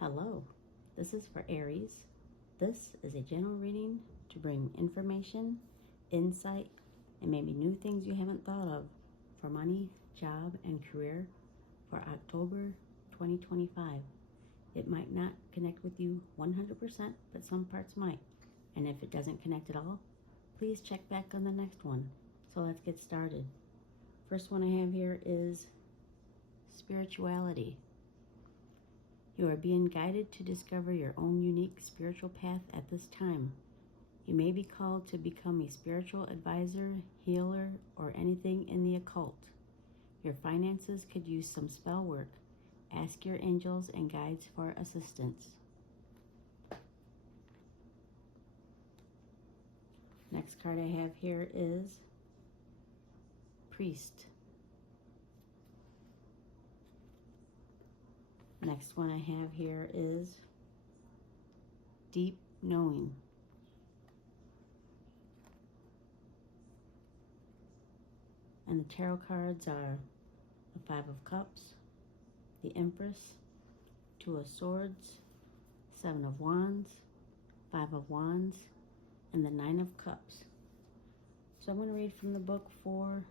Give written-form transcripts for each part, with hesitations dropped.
Hello, this is for Aries. This is a general reading to bring information, insight, and maybe new things you haven't thought of for money, job, and career for October 2025. It might not connect with you 100%, but some parts might. And if it doesn't connect at all, please check back on the next one. So let's get started. First one I have here is spirituality. You are being guided to discover your own unique spiritual path at this time. You may be called to become a spiritual advisor, healer, or anything in the occult. Your finances could use some spell work. Ask your angels and guides for assistance. Next card I have here is Priest. Next one I have here is Deep Knowing. And the tarot cards are the Five of Cups, the Empress, Two of Swords, Seven of Wands, Five of Wands, and the Nine of Cups. So I'm going to read from the book for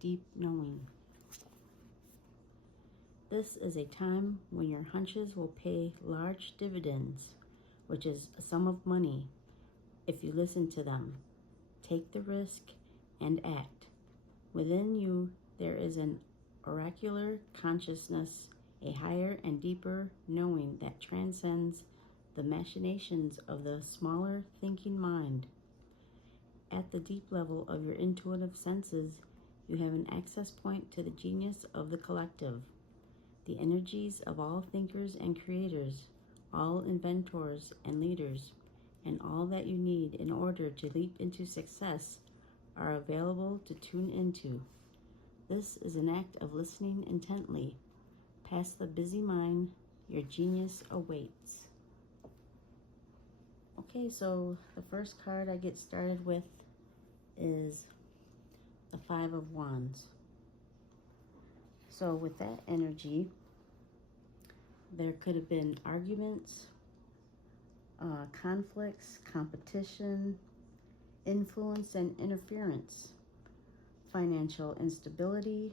Deep Knowing. This is a time when your hunches will pay large dividends, which is a sum of money, if you listen to them. Take the risk and act. Within you, there is an oracular consciousness, a higher and deeper knowing that transcends the machinations of the smaller thinking mind. At the deep level of your intuitive senses, you have an access point to the genius of the collective. The energies of all thinkers and creators, all inventors and leaders, and all that you need in order to leap into success are available to tune into. This is an act of listening intently. Past the busy mind, your genius awaits. Okay, so the first card I get started with is the Five of Wands. So with that energy, there could have been arguments, conflicts, competition, influence and interference, financial instability,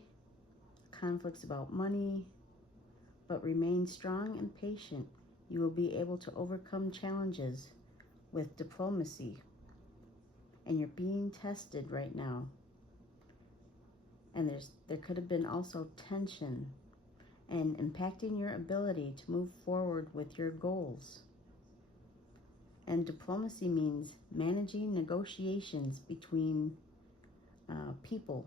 conflicts about money, but remain strong and patient. You will be able to overcome challenges with diplomacy, and you're being tested right now. And there could have been also tension and impacting your ability to move forward with your goals. And diplomacy means managing negotiations between people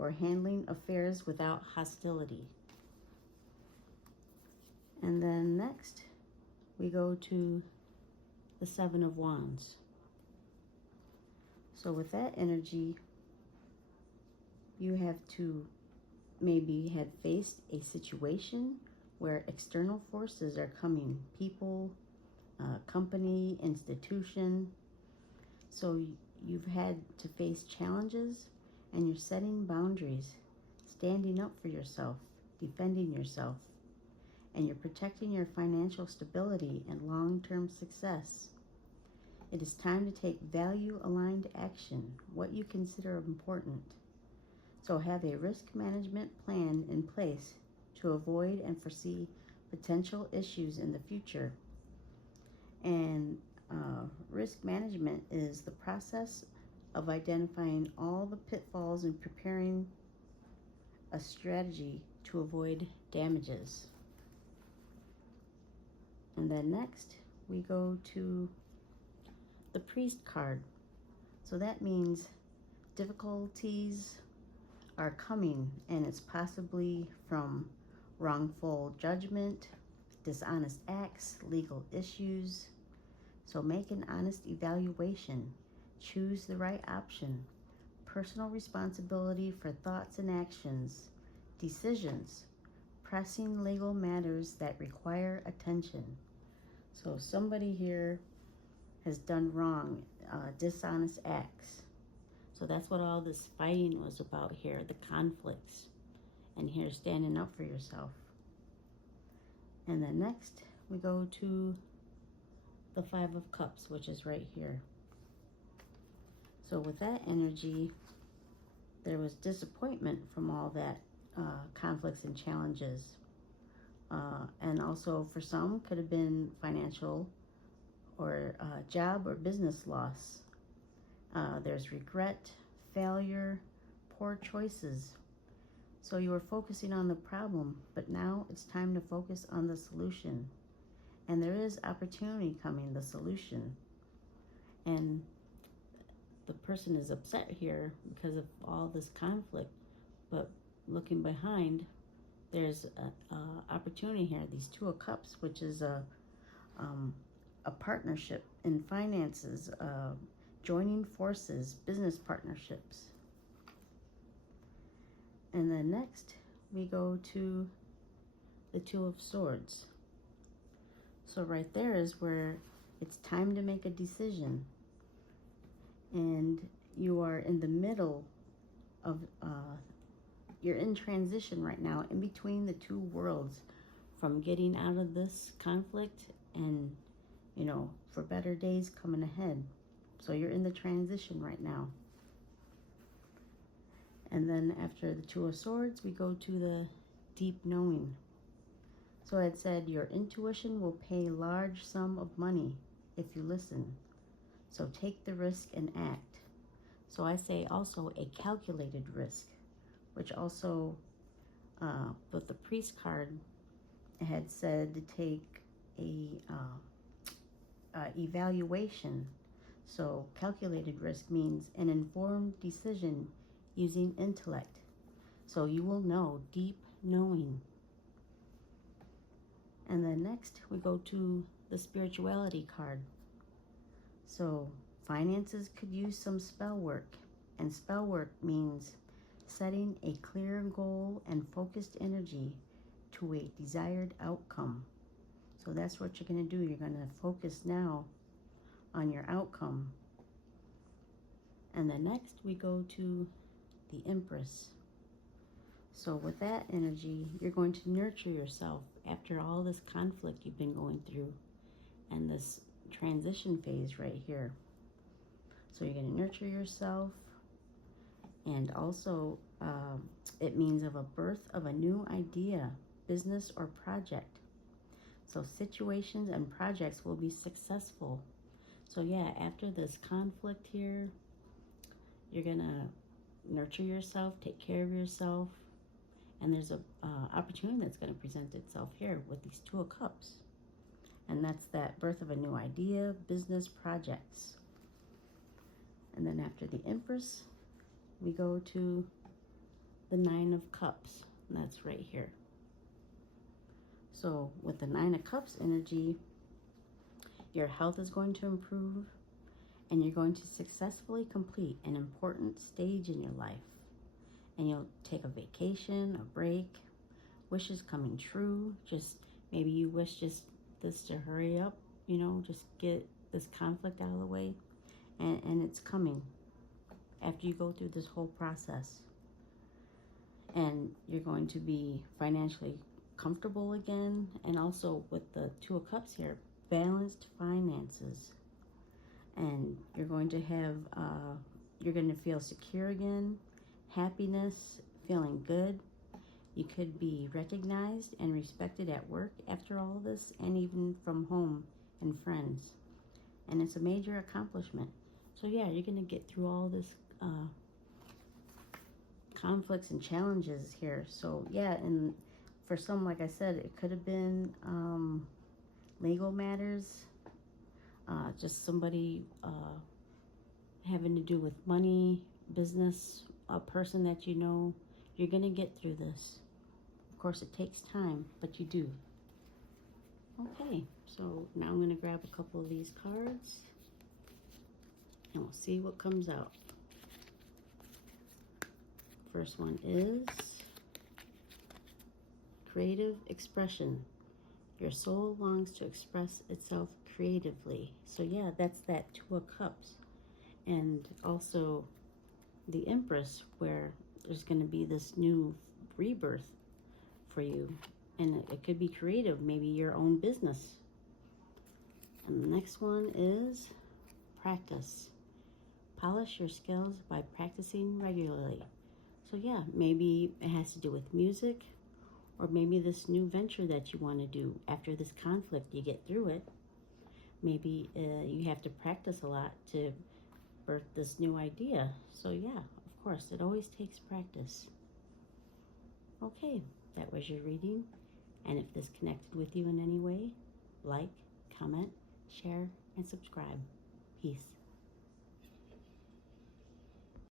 or handling affairs without hostility. And then next, we go to the Seven of Wands. So with that energy, you have to maybe have faced a situation where external forces are coming, people, company, institution. So you've had to face challenges and you're setting boundaries, standing up for yourself, defending yourself, and you're protecting your financial stability and long-term success. It is time to take value-aligned action, what you consider important. So have a risk management plan in place to avoid and foresee potential issues in the future. And risk management is the process of identifying all the pitfalls and preparing a strategy to avoid damages. And then next, we go to the Priest card. So that means difficulties are coming, and it's possibly from wrongful judgment, dishonest acts, legal issues. So make an honest evaluation. Choose the right option. Personal responsibility for thoughts and actions, decisions, pressing legal matters that require attention. So somebody here has done wrong, dishonest acts. So that's what all this fighting was about here, the conflicts. And here, standing up for yourself. And then next, we go to the Five of Cups, which is right here. So with that energy, there was disappointment from all that conflicts and challenges. And also for some, could have been financial or job or business loss. There's regret, failure, poor choices. So you were focusing on the problem, but now it's time to focus on the solution. And there is opportunity coming, the solution. And the person is upset here because of all this conflict, but looking behind, there's an opportunity here. These Two of Cups, which is a partnership in finances, joining forces, business partnerships. And then next, we go to the Two of Swords. So right there is where it's time to make a decision. And you are in the middle of, you're in transition right now, in between the two worlds, from getting out of this conflict and, you know, for better days coming ahead. So you're in the transition right now. And then after the Two of Swords, we go to the deep knowing. So it said your intuition will pay large sum of money if you listen. So take the risk and act. So I say also a calculated risk, which also with the Priest card, it had said to take a evaluation. So calculated risk means an informed decision using intellect. So you will know, deep knowing. And then next we go to the spirituality card. So finances could use some spell work. And spell work means setting a clear goal and focused energy to a desired outcome. So that's what you're going to do. You're going to focus now on your outcome. And then next we go to the Empress. So with that energy, you're going to nurture yourself after all this conflict you've been going through and this transition phase right here. So you're going to nurture yourself, and also it means of a birth of a new idea, business or project. So situations and projects will be successful. So yeah, after this conflict here, you're going to nurture yourself, take care of yourself, and there's a opportunity that's going to present itself here with these Two of Cups. And that's that birth of a new idea, business, projects. And then after the Empress, we go to the Nine of Cups, and that's right here. So with the Nine of Cups energy, your health is going to improve, and you're going to successfully complete an important stage in your life. And you'll take a vacation, a break, wishes coming true. Just maybe you wish just this to hurry up, you know, just get this conflict out of the way. And it's coming after you go through this whole process. And you're going to be financially comfortable again. And also with the Two of Cups here, balanced finances. And you're going to have, you're going to feel secure again, happiness, feeling good. You could be recognized and respected at work after all of this, and even from home and friends. And it's a major accomplishment. So yeah, you're going to get through all this conflicts and challenges here. So yeah, and for some, like I said, it could have been legal matters, just somebody having to do with money, business, a person that you know. You're going to get through this. Of course, it takes time, but you do. Okay, so now I'm going to grab a couple of these cards, and we'll see what comes out. First one is creative expression. Your soul longs to express itself creatively. So yeah, that's that Two of Cups. And also the Empress, where there's going to be this new rebirth for you. And it could be creative, maybe your own business. And the next one is practice. Polish your skills by practicing regularly. So yeah, maybe it has to do with music, or maybe this new venture that you want to do. After this conflict, you get through it. Maybe you have to practice a lot to birth this new idea. So yeah, of course, it always takes practice. Okay, that was your reading. And if this connected with you in any way, like, comment, share, and subscribe. Peace.